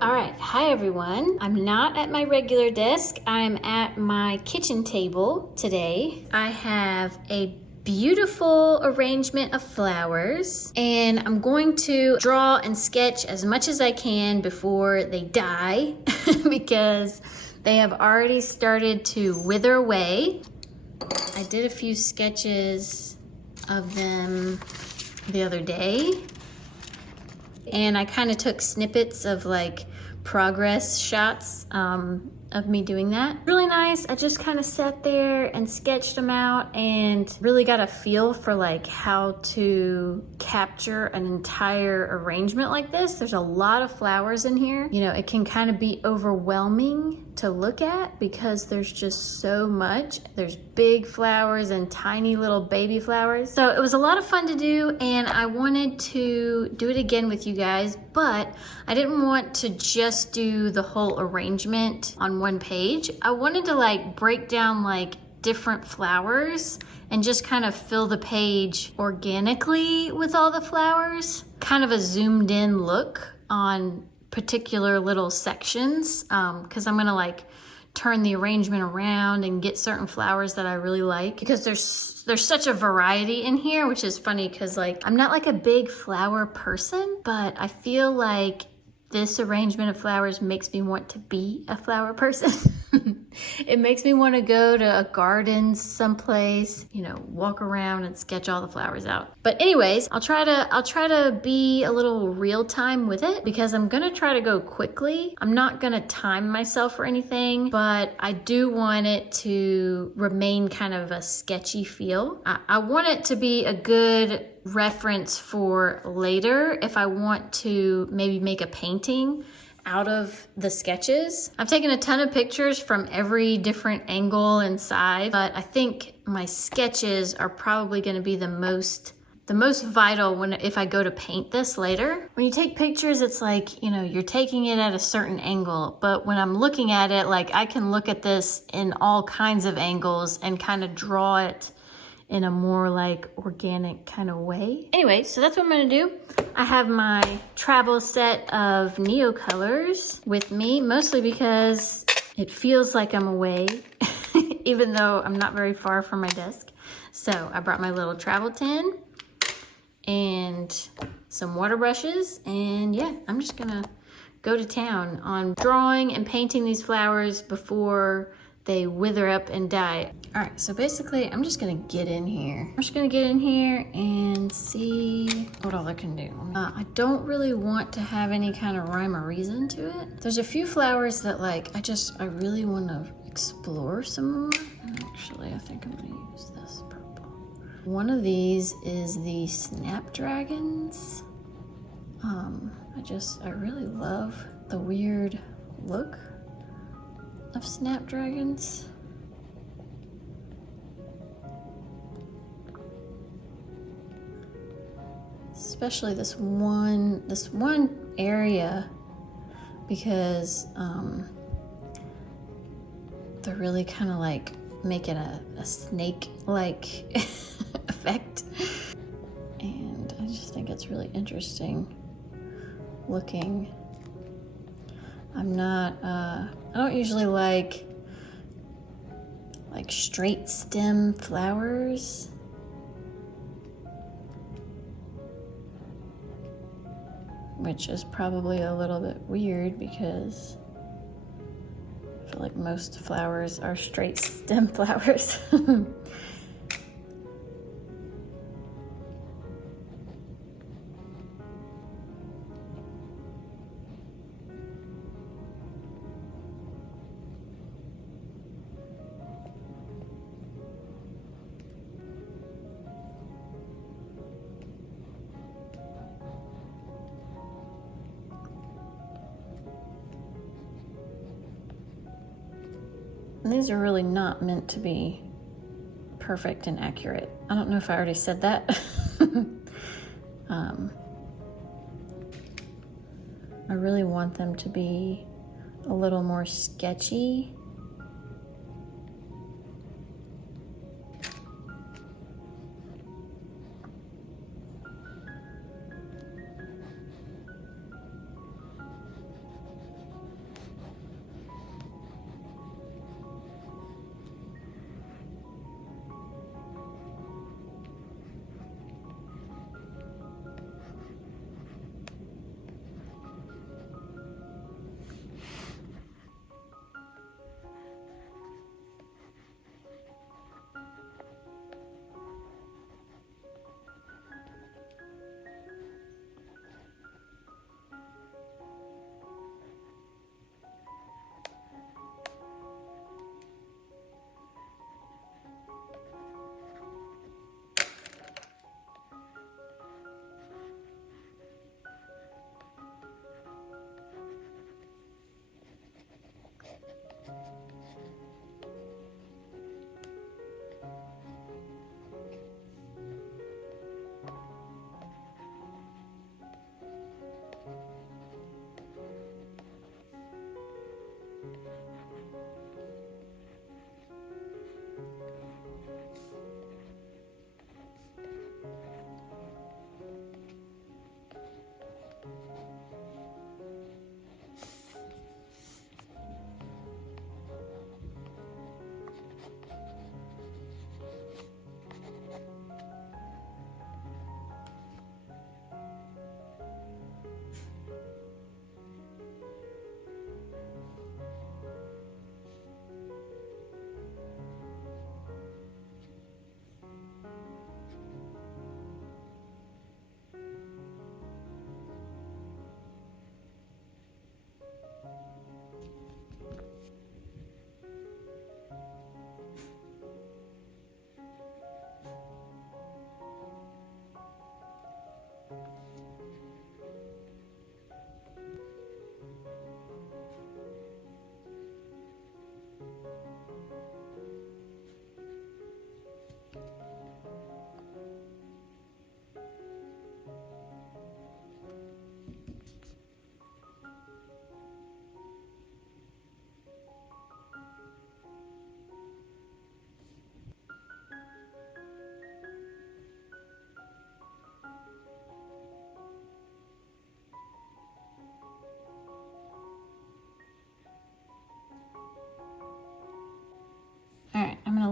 All right, hi everyone. I'm not at my regular desk. I'm at my kitchen table today. I have a beautiful arrangement of flowers and I'm going to draw and sketch as much as I can before they die because they have already started to wither away. I did a few sketches of them the other day. And I kind of took snippets of like progress shots of me doing that. Really nice. I just kind of sat there and sketched them out and really got a feel for like how to capture an entire arrangement like this. There's a lot of flowers in here. You know, it can kind of be overwhelming to look at because there's just so much. There's big flowers and tiny little baby flowers. So it was a lot of fun to do and I wanted to do it again with you guys, but I didn't want to just do the whole arrangement on one page. I wanted to like break down like different flowers and just kind of fill the page organically with all the flowers. Kind of a zoomed in look on particular little sections because I'm gonna like turn the arrangement around and get certain flowers that I really like because there's such a variety in here, which is funny because like I'm not like a big flower person, but I feel like this arrangement of flowers makes me want to be a flower person. It makes me want to go to a garden someplace, you know, walk around and sketch all the flowers out. But anyways, I'll try to be a little real time with it because I'm gonna try to go quickly. I'm not gonna time myself or anything, but I do want it to remain kind of a sketchy feel. I want it to be a good reference for later if I want to maybe make a painting out of the sketches. I've taken a ton of pictures from every different angle and side, but I think my sketches are probably going to be the most vital if I go to paint this later. When you take pictures, it's like, you know, you're taking it at a certain angle, but when I'm looking at it, like I can look at this in all kinds of angles and kind of draw it in a more like organic kind of way. Anyway, so that's what I'm gonna do. I have my travel set of Neocolors with me, mostly because it feels like I'm away, even though I'm not very far from my desk. So I brought my little travel tin and some water brushes, and yeah, I'm just gonna go to town on drawing and painting these flowers before they wither up and die. All right, so basically I'm just gonna get in here. I'm just gonna get in here and see what all I can do. I don't really want to have any kind of rhyme or reason to it. There's a few flowers that like, I really wanna explore some more. And actually, I think I'm gonna use this purple. One of these is the snapdragons. I really love the weird look of snapdragons. Especially this one area because they're really kind of like making a snake-like effect. And I just think it's really interesting looking. I don't usually like straight stem flowers. Which is probably a little bit weird because I feel like most flowers are straight stem flowers. And these are really not meant to be perfect and accurate. I don't know if I already said that. I really want them to be a little more sketchy.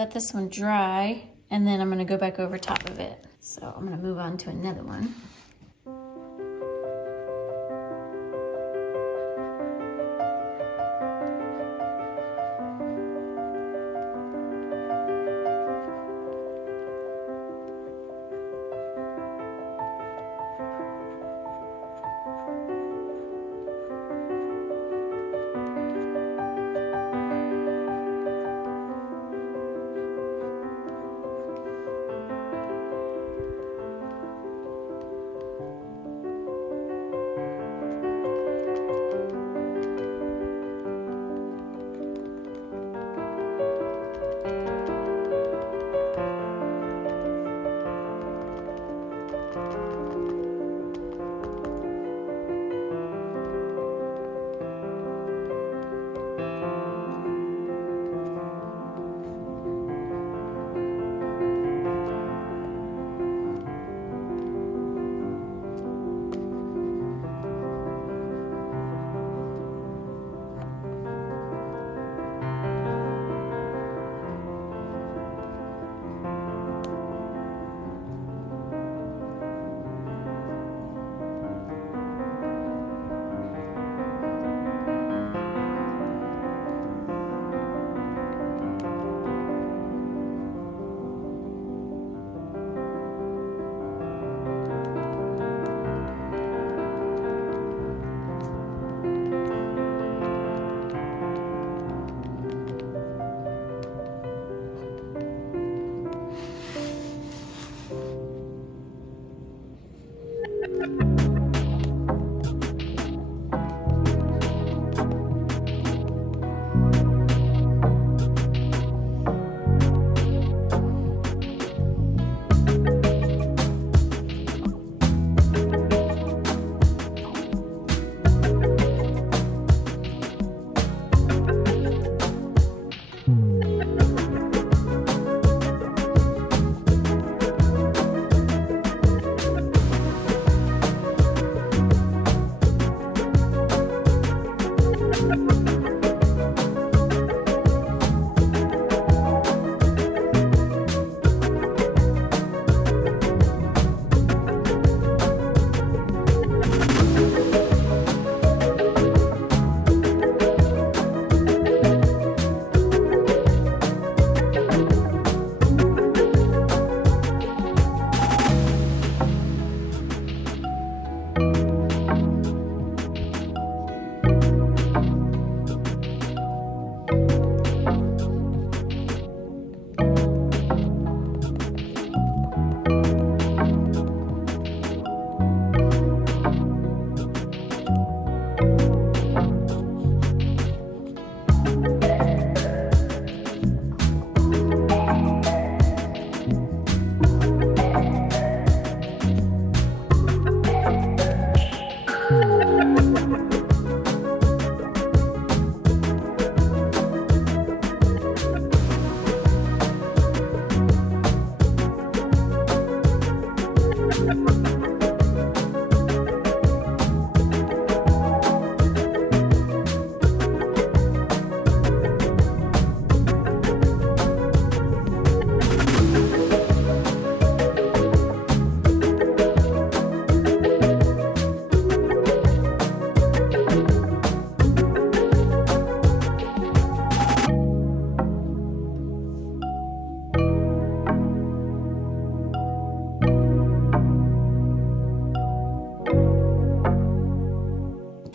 let this one dry, and then I'm gonna go back over top of it. So I'm gonna move on to another one.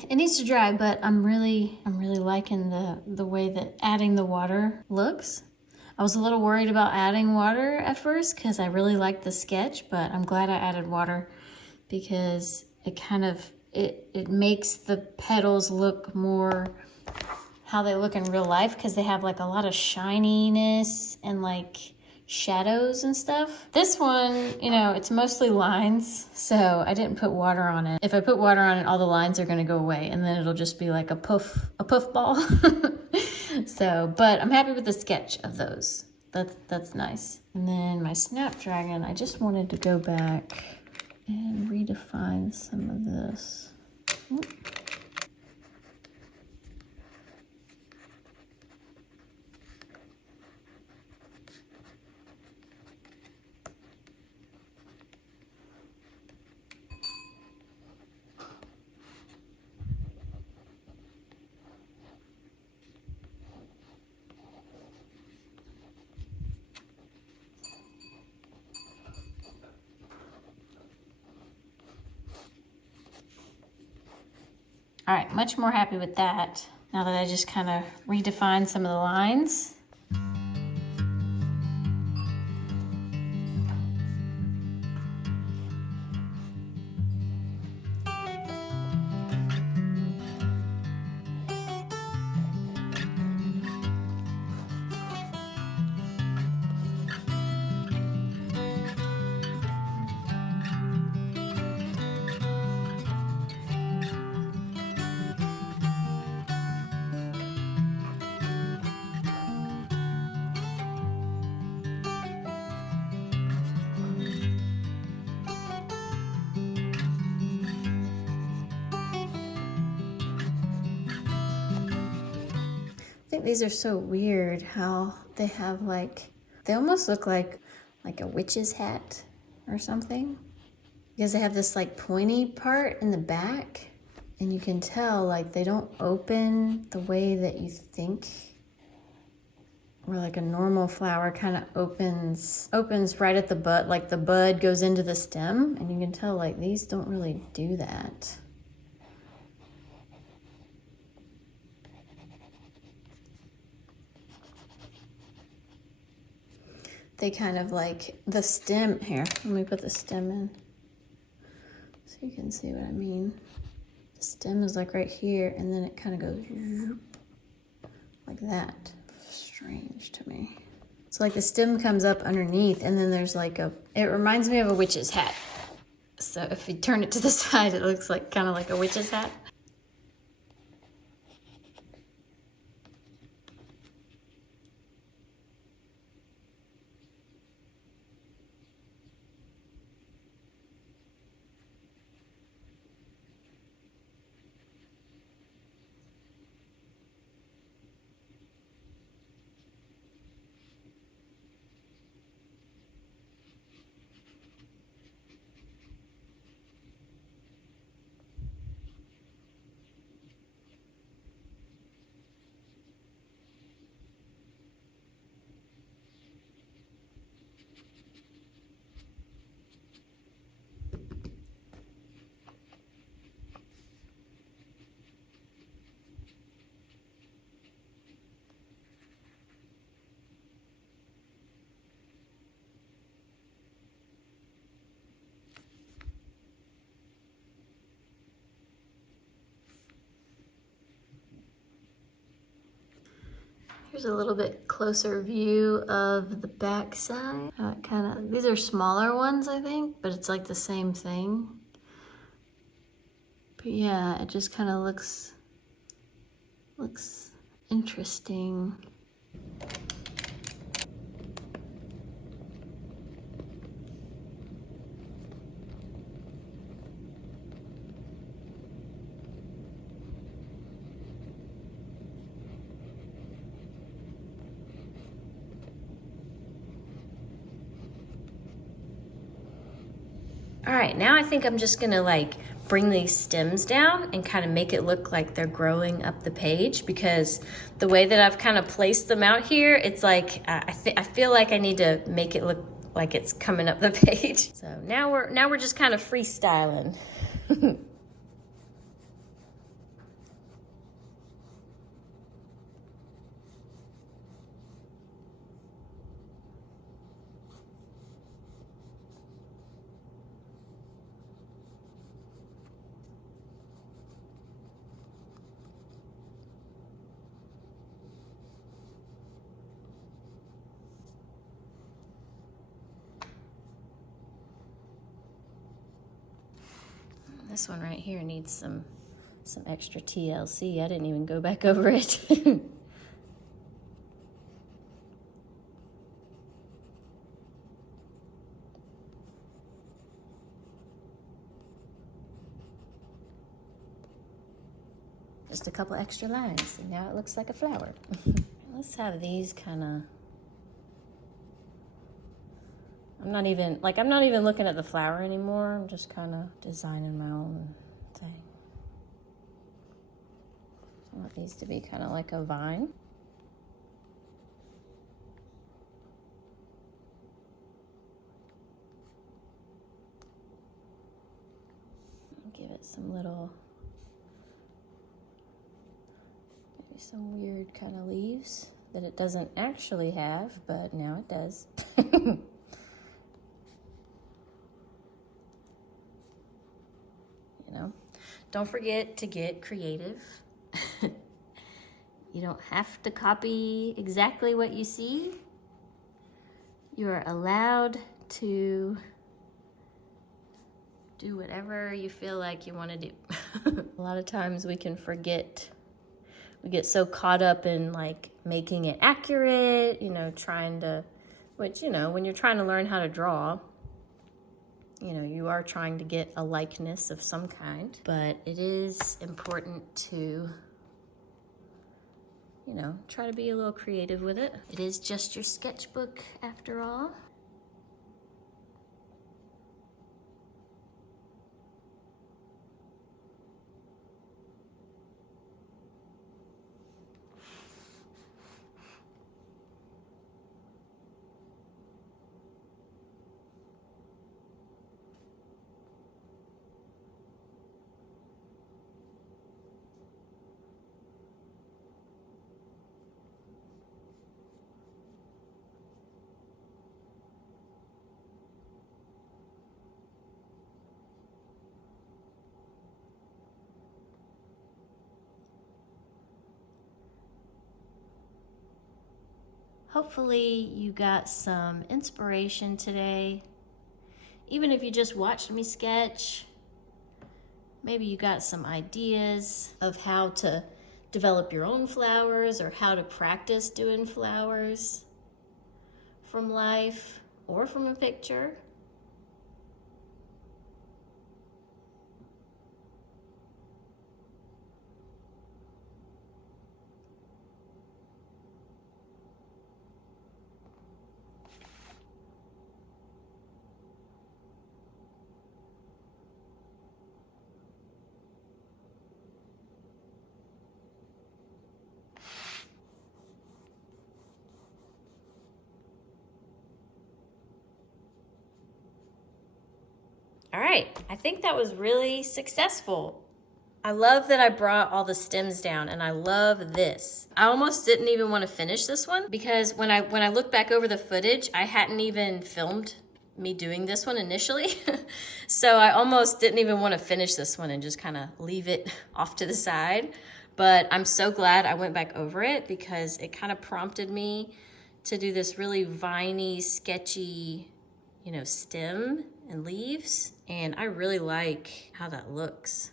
It needs to dry, but I'm really liking the way that adding the water looks. I was a little worried about adding water at first because I really liked the sketch, but I'm glad I added water because it kind of, it makes the petals look more how they look in real life, because they have like a lot of shininess and like shadows and stuff. This one, you know, it's mostly lines, so I didn't put water on it. If I put water on it, all the lines are gonna go away and then it'll just be like a puff ball. So, but I'm happy with the sketch of those. That's nice. And then my snapdragon, I just wanted to go back and redefine some of this. Oop. All right, much more happy with that. Now that I just kind of redefined some of the lines. I think these are so weird how they have like, they almost look like a witch's hat or something. Because they have this like pointy part in the back, and you can tell like they don't open the way that you think, where like a normal flower kind of opens right at the bud, like the bud goes into the stem, and you can tell like these don't really do that. They kind of like the stem here. Let me put the stem in so you can see what I mean. The stem is like right here, and then it kind of goes like that. Strange to me. So like the stem comes up underneath, and then there's like it reminds me of a witch's hat. So if you turn it to the side, it looks like kind of like a witch's hat. Here's a little bit closer view of the back side. These are smaller ones, I think, but it's like the same thing. But yeah, it just kind of looks interesting. All right, now I think I'm just gonna like bring these stems down and kind of make it look like they're growing up the page, because the way that I've kind of placed them out here, it's like, I feel like I need to make it look like it's coming up the page. So now we're just kind of freestyling. This one right here needs some extra TLC. I didn't even go back over it. Just a couple extra lines, and now it looks like a flower. Let's have these kind of, I'm not even looking at the flower anymore. I'm just kind of designing my own thing. I want these to be kind of like a vine. Give it some little some weird kind of leaves that it doesn't actually have, but now it does. You know, don't forget to get creative. You don't have to copy exactly what you see. You are allowed to do whatever you feel like you want to do. A lot of times we can forget. We get so caught up in like making it accurate, you know, trying to, which, you know, when you're trying to learn how to draw, you know, you are trying to get a likeness of some kind, but it is important to, you know, try to be a little creative with it. It is just your sketchbook after all. Hopefully you got some inspiration today. Even if you just watched me sketch, maybe you got some ideas of how to develop your own flowers or how to practice doing flowers from life or from a picture. All right, I think that was really successful. I love that I brought all the stems down, and I love this. I almost didn't even want to finish this one because when I look back over the footage, I hadn't even filmed me doing this one initially. So I almost didn't even want to finish this one and just kind of leave it off to the side. But I'm so glad I went back over it because it kind of prompted me to do this really viney, sketchy, you know, stem and leaves. And I really like how that looks.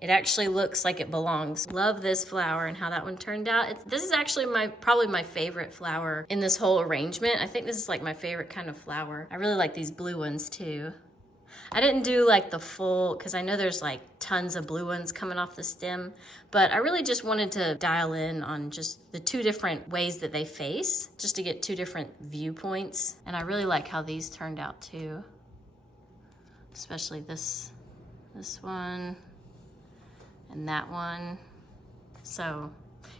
It actually looks like it belongs. Love this flower and how that one turned out. This is actually probably my favorite flower in this whole arrangement. I think this is like my favorite kind of flower. I really like these blue ones too. I didn't do like the full, because I know there's like tons of blue ones coming off the stem, but I really just wanted to dial in on just the two different ways that they face, just to get two different viewpoints. And I really like how these turned out too. Especially this one and that one. So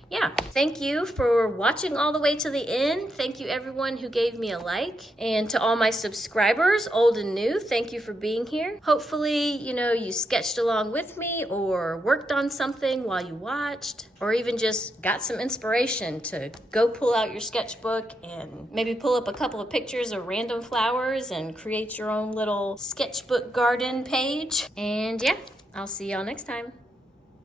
yeah, thank you for watching all the way to the end. Thank you everyone who gave me a like. And to all my subscribers, old and new, thank you for being here. Hopefully, you know, you sketched along with me or worked on something while you watched, or even just got some inspiration to go pull out your sketchbook and maybe pull up a couple of pictures of random flowers and create your own little sketchbook garden page. And yeah, I'll see y'all next time.